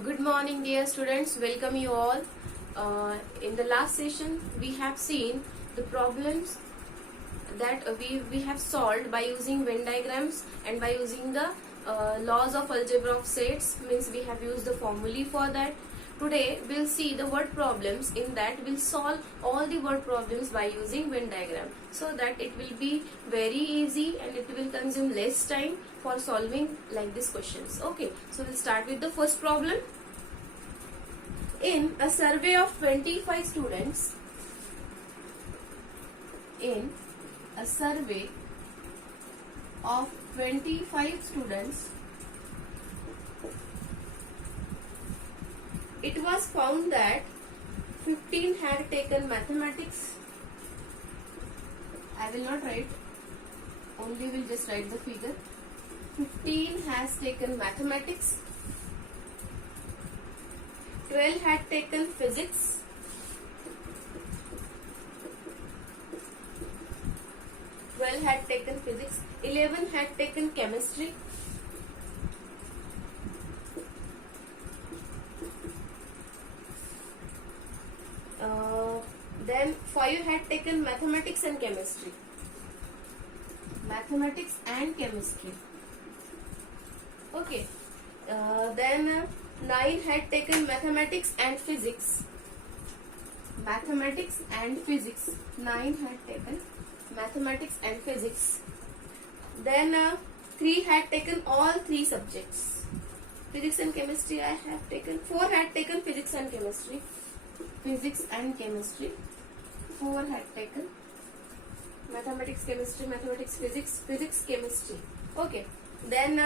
Good morning, dear students. Welcome you all. In the last session, we have seen the problems that we have solved by using Venn diagrams and by using the laws of algebra of sets. Means we have used the formulae for that. Today, we'll see the word problems. In that, we'll solve all the word problems by using Venn diagram, so that it will be very easy and it will consume less time for solving like these questions. Okay, so we'll start with the first problem. In a survey of 25 students, in a survey of 25 students, it was found that 15 had taken mathematics. I will not write, only will just write the figure. 15 has taken mathematics, 12 had taken physics, 12 had taken physics, 11 had taken chemistry, then 5 had taken mathematics and chemistry. Mathematics and chemistry. Okay. Then 9 had taken mathematics and physics. Mathematics and physics. 9 had taken mathematics and physics. Then 3 had taken all 3 subjects. Physics and chemistry I have taken. 4 had taken physics and chemistry. Physics and chemistry. 4 had taken mathematics, chemistry, mathematics, physics, physics, chemistry. Okay. Then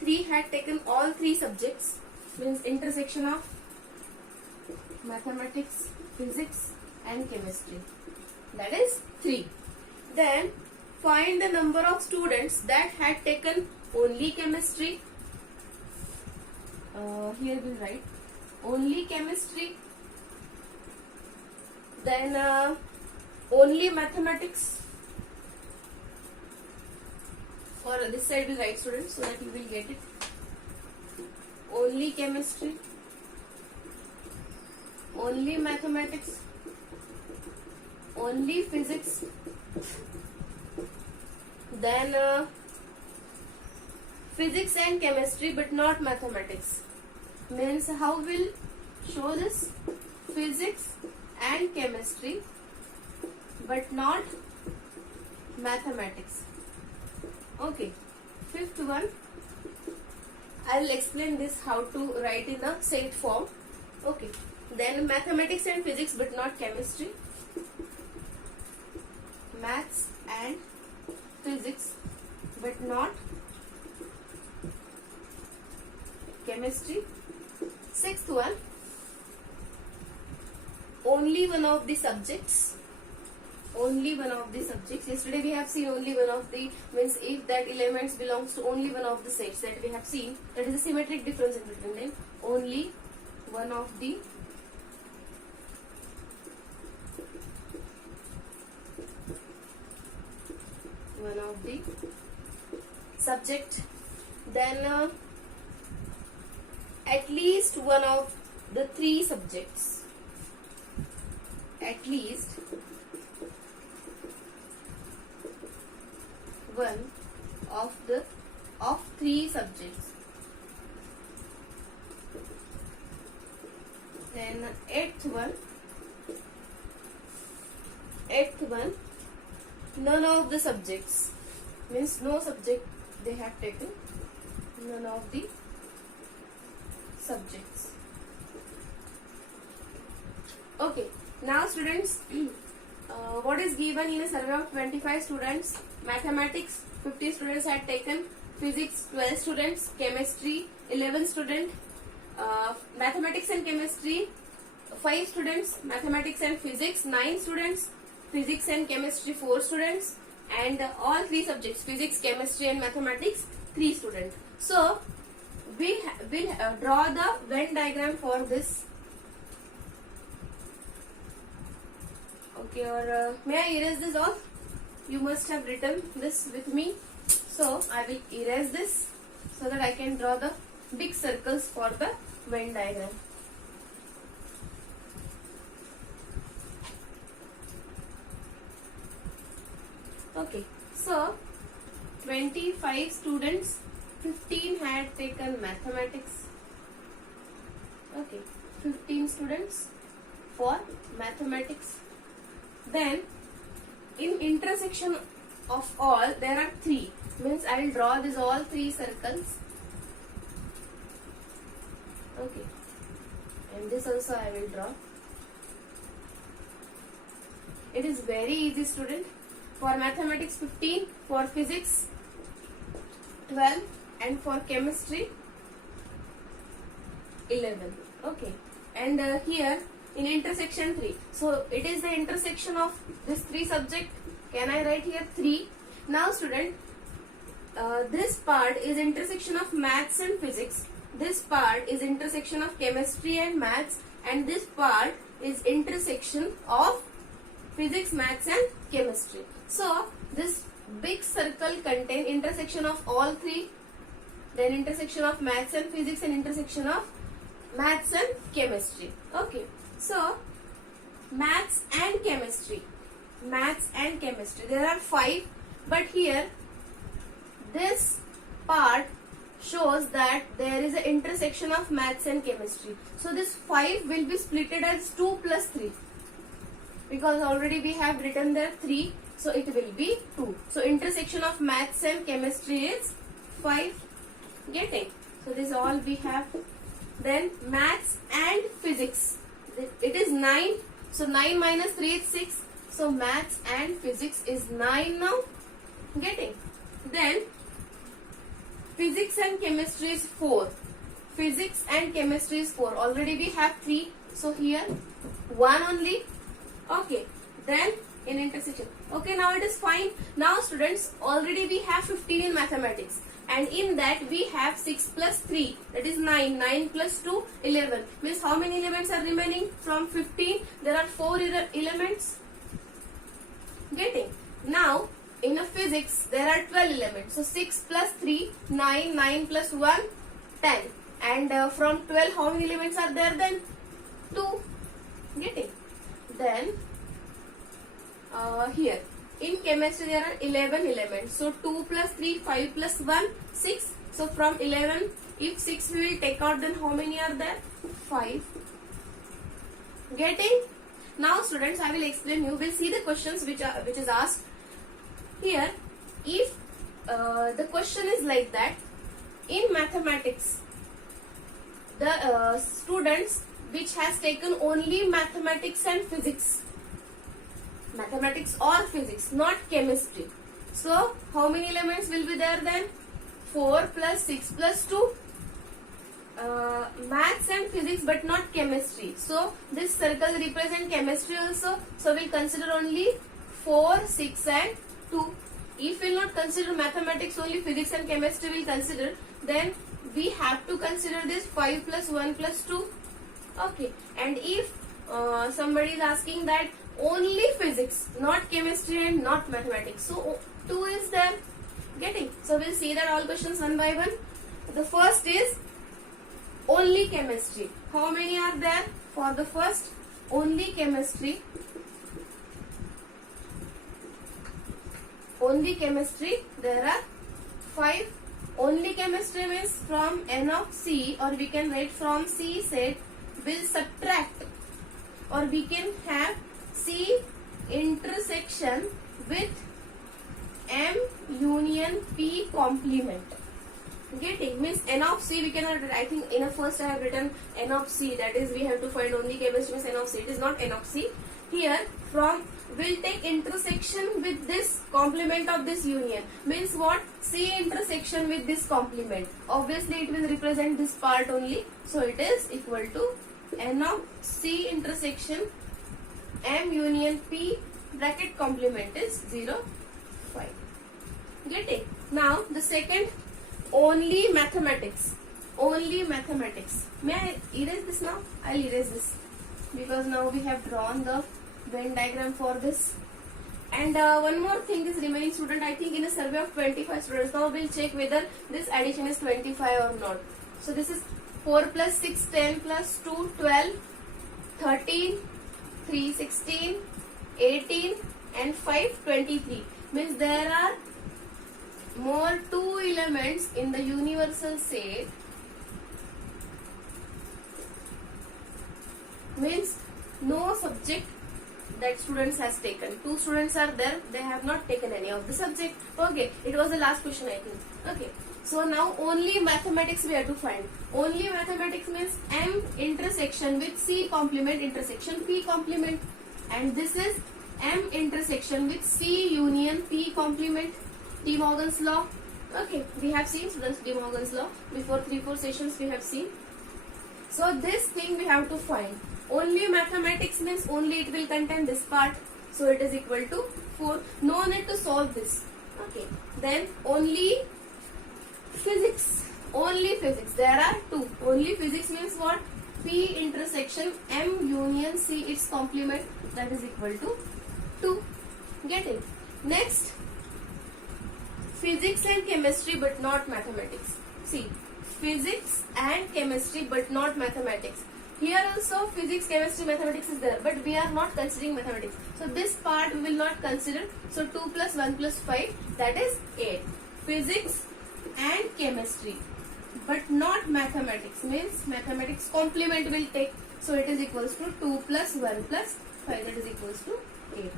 3 had taken all 3 subjects. Means intersection of mathematics, physics and chemistry. That is 3. Then find the number of students that had taken only chemistry. Here we will write only chemistry. Then only mathematics. For this side we will write students so that you will get it. Only chemistry, only mathematics, only physics, then physics and chemistry but not mathematics. Means how will show this? Physics and chemistry but not mathematics. Okay. Fifth one, I will explain this how to write in a set form. Okay. Then mathematics and physics but not chemistry. Maths and physics but not chemistry. Sixth one, only one of the subjects. Only one of the subjects. Yesterday we have seen only one of the, means if that elements belongs to only one of the sets that we have seen, that is a symmetric difference in between them. Only one of the subject. Then at least one of the 3 subjects. At least one of 3 subjects. Then eighth one, none of the subjects. Means no subject they have taken. None of the subjects. Okay. Now students, what is given in a survey of 25 students? Mathematics 50 students had taken, physics 12 students, chemistry 11 students, mathematics and chemistry 5 students, mathematics and physics 9 students, physics and chemistry 4 students, and all 3 subjects physics, chemistry and mathematics 3 students. So we will draw the Venn diagram for this. Okay, or may I erase this off? You must have written this with me. So I will erase this so that I can draw the big circles for the Venn diagram. Okay, so 25 students, 15 had taken mathematics. Okay, 15 students for mathematics. Then in intersection of all there are 3, means I will draw this all 3 circles. Okay, and this also I will draw. It is very easy, student. For mathematics 15, for physics 12, and for chemistry 11. Okay, and here in intersection 3, so it is the intersection of this 3 subject. Can I write here 3? Now student, this part is intersection of maths and physics, this part is intersection of chemistry and maths, and this part is intersection of physics, maths and chemistry. So this big circle contains intersection of all 3, then intersection of maths and physics, and intersection of maths and chemistry. Okay, so maths and chemistry, there are 5, but here this part shows that there is an intersection of maths and chemistry. So this 5 will be splitted as 2 plus 3, because already we have written there 3, so it will be 2. So intersection of maths and chemistry is 5. Getting? So this is all we have. Then maths and physics, it is 9. So 9 minus 3 is 6. So maths and physics is 9 now. Getting? Then physics and chemistry is 4. Physics and chemistry is 4. Already we have 3. So here 1 only. Okay. Then in intersection. Okay, now it is fine. Now students, already we have 15 in mathematics. And in that we have 6 plus 3, that is 9. 9 plus 2, 11. Means how many elements are remaining from 15? There are 4 elements. Getting? Now, in a physics, there are 12 elements. So 6 plus 3, 9. 9 plus 1, 10. And from 12, how many elements are there then? 2. Getting? Then, here. In chemistry there are 11 elements. So 2 plus 3, 5 plus 1, 6. So from 11, if 6 we will take out, then how many are there? 5. Getting? Now students, I will explain you. We'll see the questions which is asked. Here, if the question is like that, in mathematics, the students which has taken only mathematics and physics, mathematics or physics, not chemistry. So, how many elements will be there then? 4 plus 6 plus 2. Maths and physics but not chemistry. So, this circle represents chemistry also. So, we will consider only 4, 6 and 2. If we will not consider mathematics, only physics and chemistry we will consider, then we have to consider this 5 plus 1 plus 2. Okay. And if somebody is asking that only physics, not chemistry and not mathematics, so 2 is there. Getting? So we'll see that all questions one by one. The first is only chemistry. How many are there for the first? Only chemistry. Only chemistry, there are 5. Only chemistry means from N of C, or we can write from C set, will subtract, or we can have C intersection with M union P complement. Getting? Means N of C we cannot, I think in a first I have written N of C, that is we have to find only chemistry means N of C. It is not N of C. Here from will take intersection with this complement of this union. Means what? C intersection with this complement. Obviously it will represent this part only. So it is equal to N of C intersection M union P bracket complement is 0, 5. Getting? Now the second, only mathematics. Only mathematics. May I erase this now? I'll erase this, because now we have drawn the Venn diagram for this. And one more thing is remaining, student. I think in a survey of 25 students, now we'll check whether this addition is 25 or not. So this is 4 plus 6 10 plus 2 12, 13, 3 16, 18 and 5 23. Means there are more 2 elements in the universal set. Means no subject that students has taken. 2 students are there, they have not taken any of the subject. Okay, it was the last question I think. Okay, so now only mathematics we have to find. Only mathematics means M intersection with C complement intersection P complement, and this is M intersection with C union P complement, De Morgan's law. Okay, we have seen students De Morgan's law before 3-4 sessions we have seen. So this thing we have to find. Only mathematics means only it will contain this part. So it is equal to 4. No need to solve this. Okay. Then only physics. Only physics. There are 2. Only physics means what? P intersection M union C its complement, that is equal to 2. Get it? Next, physics and chemistry but not mathematics. See, physics and chemistry but not mathematics. Here also physics, chemistry, mathematics is there, but we are not considering mathematics. So this part we will not consider. So 2 plus 1 plus 5, that is 8. Physics and chemistry but not mathematics means mathematics complement will take. So it is equals to 2 plus 1 plus 5, that is equals to 8.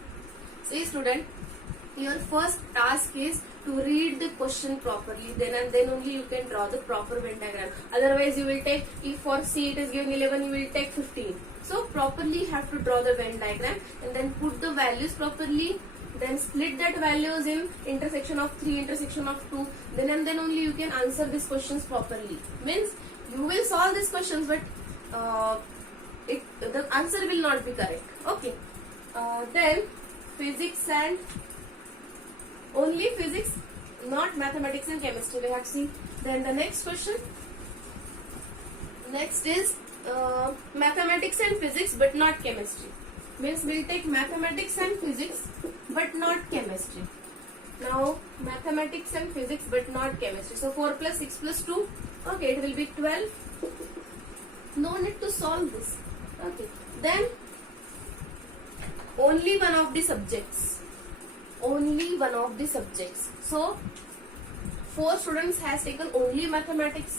See student, your first task is to read the question properly, then and then only you can draw the proper Venn diagram. Otherwise you will take, if for C it is given 11, you will take 15. So properly you have to draw the Venn diagram and then put the values properly, then split that values in intersection of 3, intersection of 2, then and then only you can answer these questions properly. Means you will solve these questions but the answer will not be correct. Okay. Then physics and only physics, not mathematics and chemistry we have seen. Then the next question. Next is mathematics and physics but not chemistry. Means we will take mathematics and physics but not chemistry. Now mathematics and physics but not chemistry. So 4 plus 6 plus 2. Okay, it will be 12. No need to solve this. Okay. Then only one of the subjects. Only one of the subjects. So 4 students has taken only mathematics,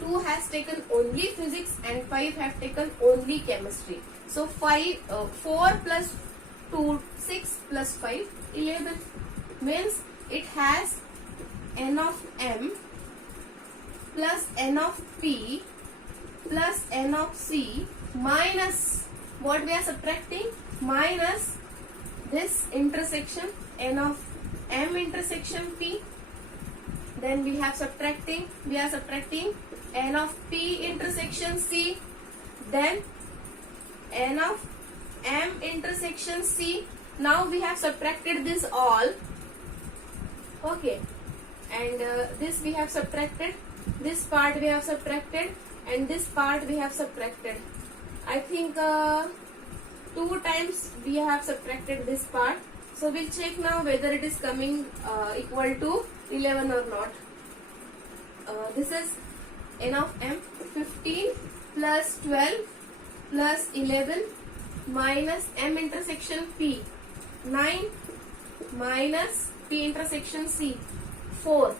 2 has taken only physics and 5 have taken only chemistry. So 4 plus 2, 6 plus 5, 11. Means it has n of M plus n of P plus n of C minus what we are subtracting, minus this intersection n of M intersection P. Then we are subtracting n of P intersection C. Then n of M intersection C. Now we have subtracted this all. Okay. And this we have subtracted. This part we have subtracted. And this part we have subtracted. I think 2 times we have subtracted this part. So we'll check now whether it is coming equal to 11 or not. This is n of M, 15 plus 12 plus 11 minus M intersection P, 9 minus P intersection C, 4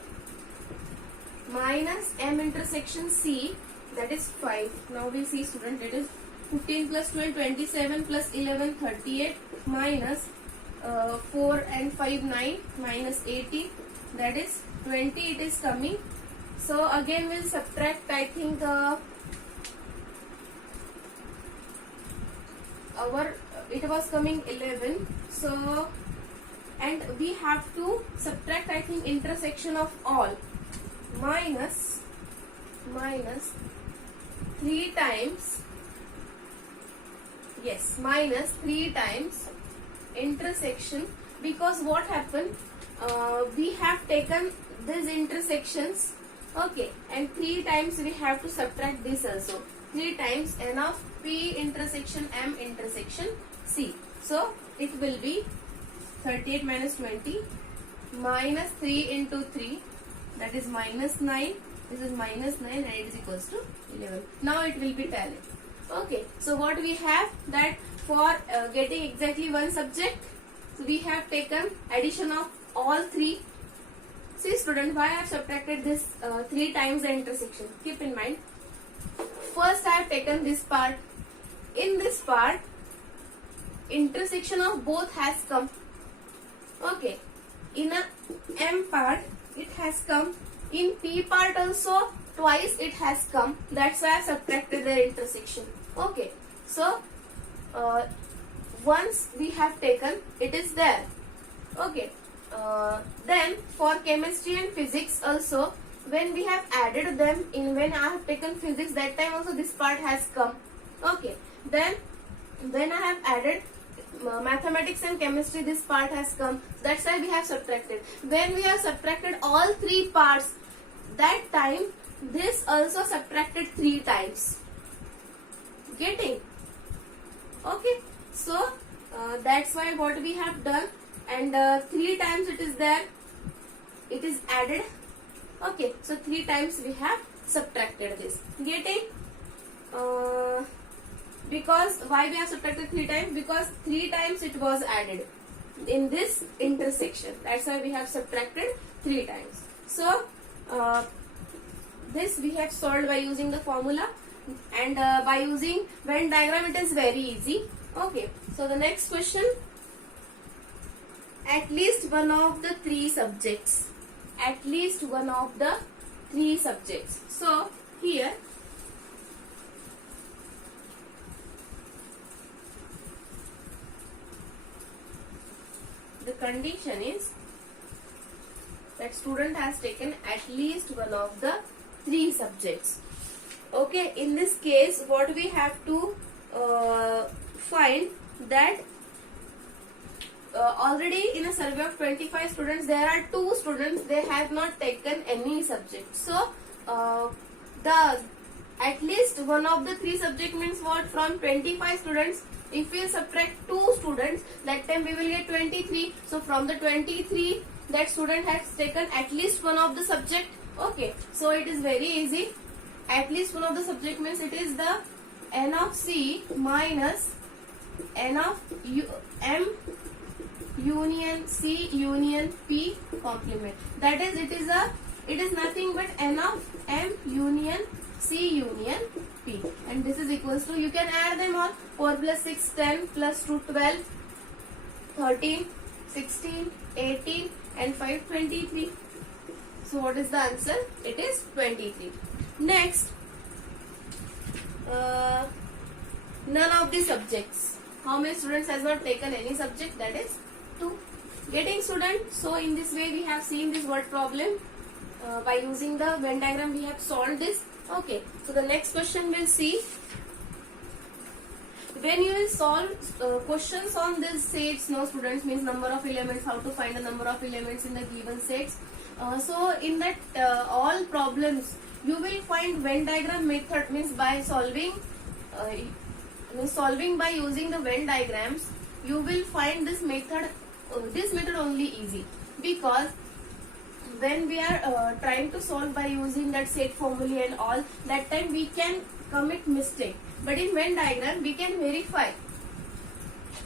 minus M intersection C, that is 5. Now we see student, it is 15 plus 12, 27 plus 11, 38 minus 4 and 5, 9 minus 80, that is 20 it is coming. So again we'll subtract, I think it was coming 11. So and we have to subtract, I think, intersection of all, minus 3 times, yes, minus 3 times intersection, because what happened, we have taken these intersections, okay, and 3 times we have to subtract this also, 3 times n of P intersection M intersection C. So it will be 38 minus 20 minus 3 into 3, that is minus 9, This is minus 9 and it is equals to 11. Now it will be tally. Okay, so what we have that for getting exactly one subject, so we have taken addition of all three. See student, why I have subtracted this 3 times the intersection. Keep in mind. First I have taken this part. In this part, intersection of both has come. Okay. In a M part, it has come. In P part also, twice it has come. That's why I have subtracted their intersection. Okay. So, once we have taken, it is there. Okay. Then for chemistry and physics also, when we have added them in, when I have taken physics, that time also this part has come. Okay. Then when I have added mathematics and chemistry, this part has come. That's why we have subtracted. When we have subtracted all three parts, that time this also subtracted 3 times. Getting? Okay. So that's why what we have done, and 3 times it is there. It is added. Okay. So 3 times we have subtracted this. Getting? Because why we have subtracted 3 times? Because 3 times it was added in this intersection. That's why we have subtracted 3 times. So this we have solved by using the formula, and by using Venn diagram it is very easy. Okay. So the next question, at least one of the 3 subjects. At least one of the 3 subjects. So here the condition is that student has taken at least one of the 3 subjects. Okay, in this case what we have to find that already in a survey of 25 students, there are 2 students, they have not taken any subject. So the at least one of the 3 subject means what? From 25 students, if we subtract 2 students, that time we will get 23. So from the 23, that student has taken at least one of the subject. Okay, so it is very easy. At least one of the subject means it is the n of C minus n of M union C union P complement. That is, it is nothing but n of M union C union P, and this is equals to, you can add them all, 4 plus 6, 10 plus 2, 12, 13, 16, 18 and 5, 23. So what is the answer? It is 23. Next, none of the subjects. How many students has not taken any subject? That is 2. Getting student. So in this way we have seen this word problem. By using the Venn diagram we have solved this. Okay, so the next question we'll see. When you will solve questions on this sets, no students, means number of elements, how to find the number of elements in the given sets. So in that all problems you will find Venn diagram method, means by solving by using the Venn diagrams, you will find this method only easy, because when we are trying to solve by using that set formula and all, that time we can commit mistake. But in Venn diagram we can verify.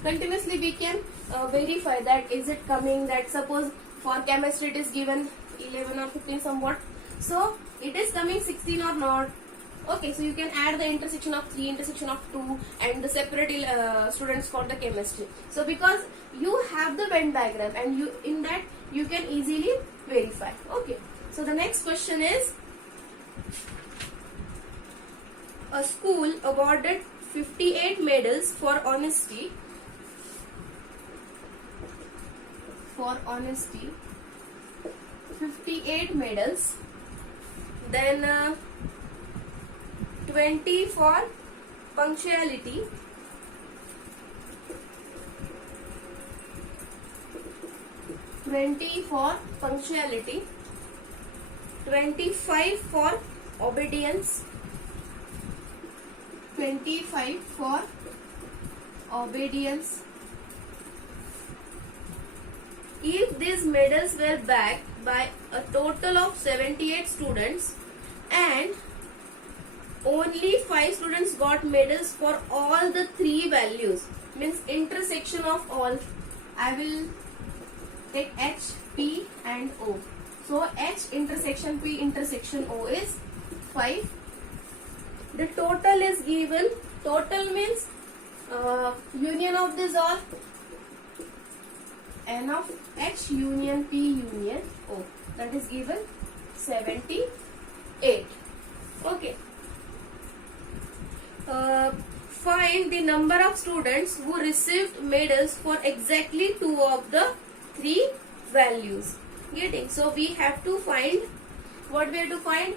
Continuously we can verify that is it coming, that suppose for chemistry it is given 11 or 15 somewhat. So it is coming 16 or not. Okay, so you can add the intersection of 3, intersection of 2 and the separate students for the chemistry. So because you have the Venn diagram and you in that you can easily verify. Okay, so the next question is, a school awarded 58 medals for honesty. 58 medals. Then 20 for punctuality. 20 for punctuality. 25 for obedience. 25 for obedience. If these medals were backed by a total of 78 students, and only 5 students got medals for all the 3 values, means intersection of all. I will take H, P and O. So H intersection P intersection O is 5. The total is given. Total means union of this all, N of H union P union O, that is given 78. Okay. Find the number of students who received medals for exactly 2 of the 3 values. Getting? So we have to find, what we have to find?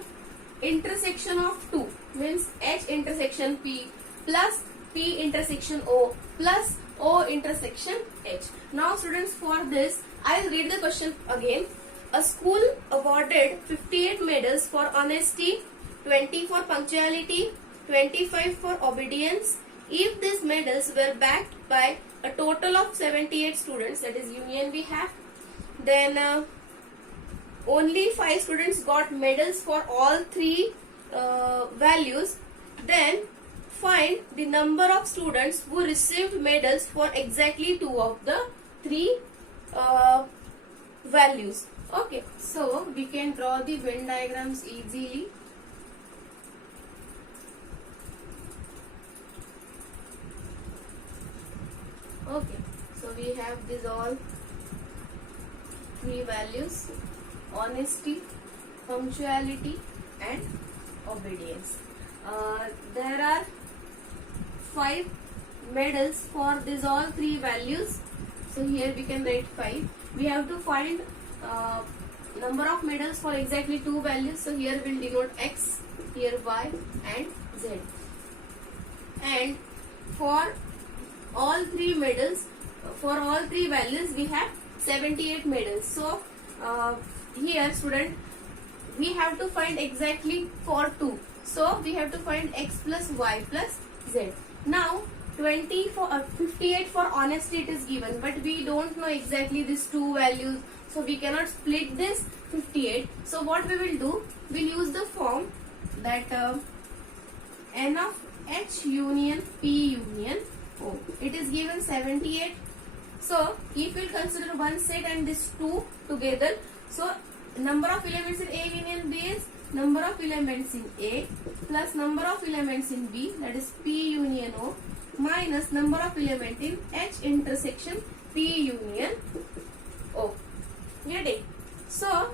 Intersection of 2 means H intersection P plus P intersection O plus O intersection H. Now students, for this I will read the question again. A school awarded 58 medals for honesty, 20 for punctuality, 25 for obedience. If these medals were backed by a total of 78 students, that is union we have, then only 5 students got medals for all 3 values. Then find the number of students who received medals for exactly 2 of the 3 values. Okay, so we can draw the Venn diagrams easily. Okay, so we have these all 3 values: honesty, punctuality and obedience. There are 5 medals for these all 3 values. So here we can write 5. We have to find number of medals for exactly 2 values. So here we'll denote X, here Y and Z. And for all 3 medals, for all 3 values we have 78 medals. So here student, we have to find exactly for 2. So we have to find X plus Y plus Z. Now 20 for 58 for honesty it is given, but we don't know exactly these 2 values, so we cannot split this 58. So what we will do, we'll use the form that N of H union P union O. It is given 78. So if we consider one set and this 2 together, so number of elements in A union B is number of elements in A plus number of elements in B, that is P union O, minus number of elements in H intersection P union O. Getting? So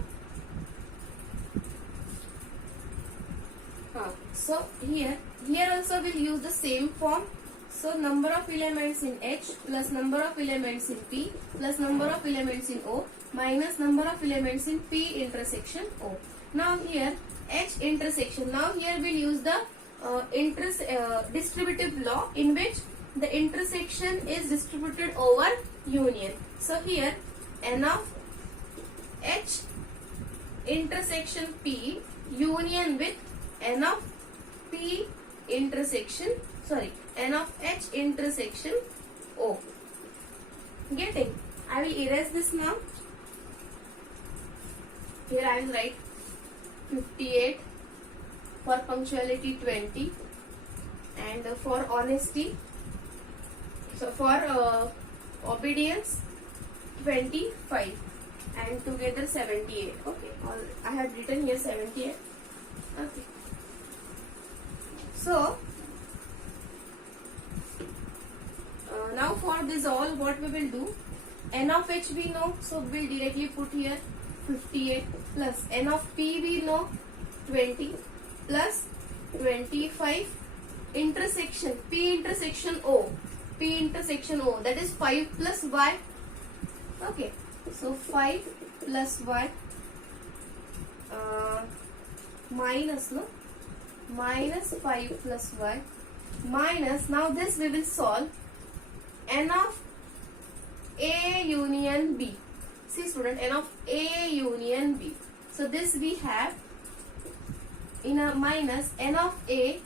here also we'll use the same form. So number of elements in H plus number of elements in P plus number of elements in O minus number of elements in P intersection O. Now here H intersection. Now here we'll use the distributive law, in which the intersection is distributed over union. So here N of H intersection P union with N of P intersection, N of H intersection O. Getting? I will erase this now. Here I will write 58 for punctuality 20 and for honesty, so for obedience 25 and together 78. Okay, I have written here 78. Okay, so now for this all, what we will do, N of H we know, so we will directly put here 58 plus N of P we know 20 plus 25 intersection P intersection O, that is 5 plus Y. Okay, so 5 plus Y minus 5 plus Y minus, now this we will solve, N of A union B. See student, N of A union B. So this we have in a minus N of A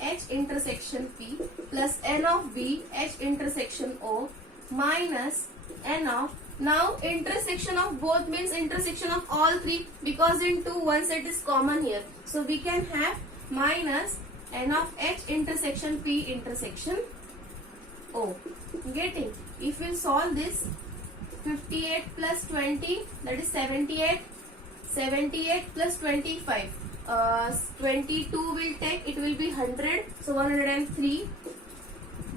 H intersection P plus N of B H intersection O minus N of Now intersection of both means intersection of all three, because in 2 one set is common here. So we can have minus n of h intersection p intersection O. Getting? If we solve this, 58 plus 20, that is 78. 78 plus 25. 22 will take, it will be 100. So 103.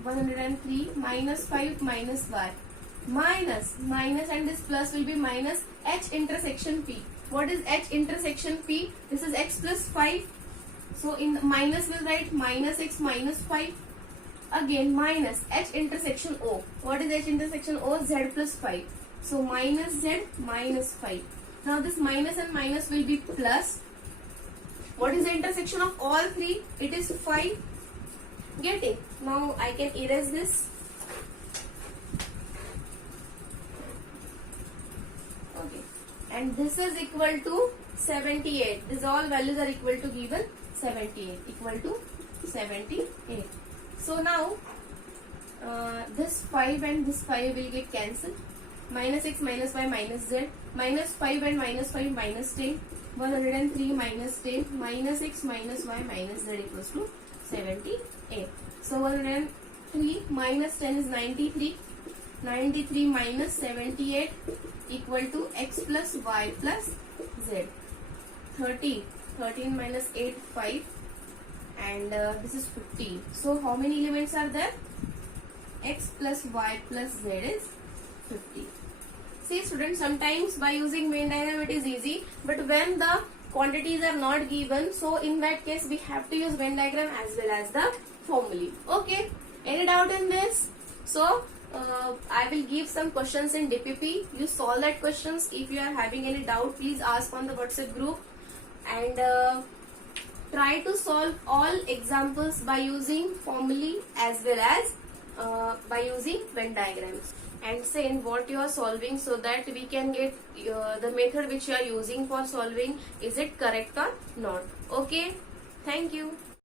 103 minus 5 minus y. Minus and this plus will be minus h intersection p. What is h intersection p? This is x plus 5. So in minus we'll write minus x minus 5. Again minus h intersection o. What is h intersection o? Z plus 5. So minus z minus 5. Now this minus and minus will be plus. What is the intersection of all three? It is 5. Getting? Now I can erase this. Okay. And this is equal to 78. These all values are equal to given 78. Equal to 78. So now this 5 and this 5 will get cancelled. Minus x minus y minus z. Minus 5 and minus 5 minus 10. 103 minus 10 minus x minus y minus z equals to 78. So 103 minus 10 is 93. 93 minus 78 equal to x plus y plus z. 13. 13 minus 8, 5. And this is 15. So how many elements are there? X plus y plus z is 50. See students, sometimes by using Venn diagram it is easy, but when the quantities are not given, so in that case we have to use Venn diagram as well as the formulae. Okay, any doubt in this? So I will give some questions in DPP. You solve that questions. If you are having any doubt, please ask on the WhatsApp group, and try to solve all examples by using formulae as well as by using Venn diagrams, and send what you are solving so that we can get the method which you are using for solving, is it correct or not. Okay, thank you.